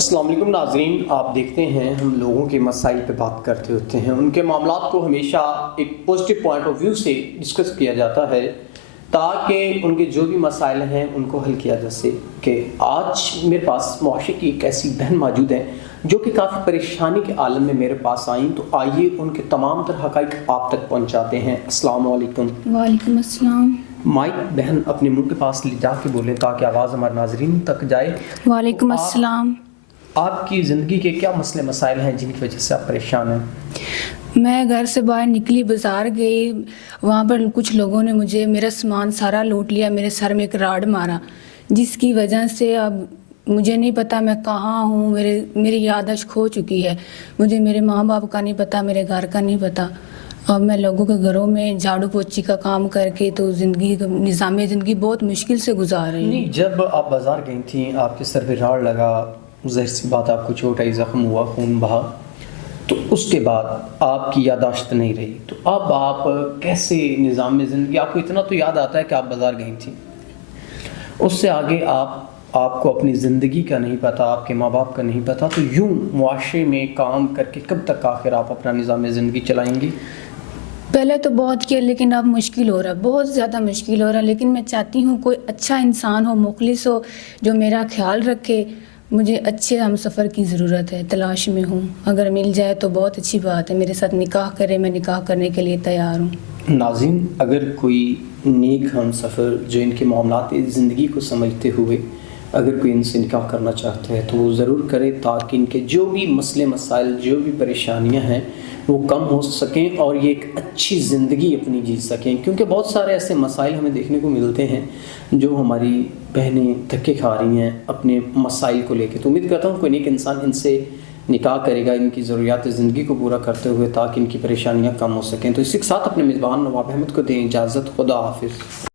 السلام علیکم ناظرین، آپ دیکھتے ہیں ہم لوگوں کے مسائل پہ بات کرتے ہوتے ہیں، ان کے معاملات کو ہمیشہ ایک پازیٹیو پوائنٹ آف ویو سے ڈسکس کیا جاتا ہے تاکہ ان کے جو بھی مسائل ہیں ان کو حل کیا جا سکے کہ آج میرے پاس معاشرے کی ایک ایسی بہن موجود ہے جو کہ کافی پریشانی کے عالم میں میرے پاس آئیں، تو آئیے ان کے تمام تر حقائق آپ تک پہنچاتے ہیں۔ السلام علیکم۔ وعلیکم السلام۔ مائک بہن اپنے منہ کے پاس لے جا کے بولیں تاکہ آواز ہمارے ناظرین تک جائے۔ وعلیکم السلام۔ آپ کی زندگی کے کیا مسئلے مسائل ہیں جن کی وجہ سے آپ پریشان ہیں؟ میں گھر سے باہر نکلی، بازار گئی، وہاں پر کچھ لوگوں نے میرا سامان سارا لوٹ لیا، میرے سر میں ایک راڑ مارا، جس کی وجہ سے اب مجھے نہیں پتا میں کہاں ہوں، میری یادداشت کھو چکی ہے، مجھے میرے ماں باپ کا نہیں پتا، میرے گھر کا نہیں پتا۔ اب میں لوگوں کے گھروں میں جھاڑو پوچھی کا کام کر کے تو نظام زندگی بہت مشکل سے گزار رہی ہوں۔ نہیں، جب آپ بازار گئی تھیں، آپ کے سر پہ راڑ لگا، ظاہر سی بات آپ کو چوٹ آئی، زخم ہوا، خون بہا، تو اس کے بعد آپ کی یادداشت نہیں رہی، تو اب آپ کیسے نظام زندگی، آپ کو اتنا تو یاد آتا ہے کہ آپ بازار گئی تھیں، اس سے آگے آپ کو اپنی زندگی کا نہیں پتا، آپ کے ماں باپ کا نہیں پتا، تو یوں معاشرے میں کام کر کے کب تک آخر آپ اپنا نظام زندگی چلائیں گی؟ پہلے تو بہت کیا، لیکن اب مشکل ہو رہا ہے، بہت زیادہ مشکل ہو رہا ہے، لیکن میں چاہتی ہوں کوئی اچھا انسان ہو، مخلص ہو، جو میرا خیال رکھے۔ مجھے اچھے ہم سفر کی ضرورت ہے، تلاش میں ہوں، اگر مل جائے تو بہت اچھی بات ہے، میرے ساتھ نکاح کرے، میں نکاح کرنے کے لیے تیار ہوں۔ ناظرین، اگر کوئی نیک ہم سفر جو ان کے معاملات زندگی کو سمجھتے ہوئے اگر کوئی ان سے نکاح کرنا چاہتا ہے تو وہ ضرور کرے تاکہ ان کے جو بھی مسئلے مسائل، جو بھی پریشانیاں ہیں وہ کم ہو سکیں اور یہ ایک اچھی زندگی اپنی جی سکیں، کیونکہ بہت سارے ایسے مسائل ہمیں دیکھنے کو ملتے ہیں جو ہماری بہنیں دھکے کھا رہی ہیں اپنے مسائل کو لے کے۔ تو امید کرتا ہوں کوئی نیک انسان ان سے نکاح کرے گا ان کی ضروریات زندگی کو پورا کرتے ہوئے تاکہ ان کی پریشانیاں کم ہو سکیں۔ تو اسی کے ساتھ اپنے میزبان نواب احمد کو دیں اجازت۔ خدا حافظ۔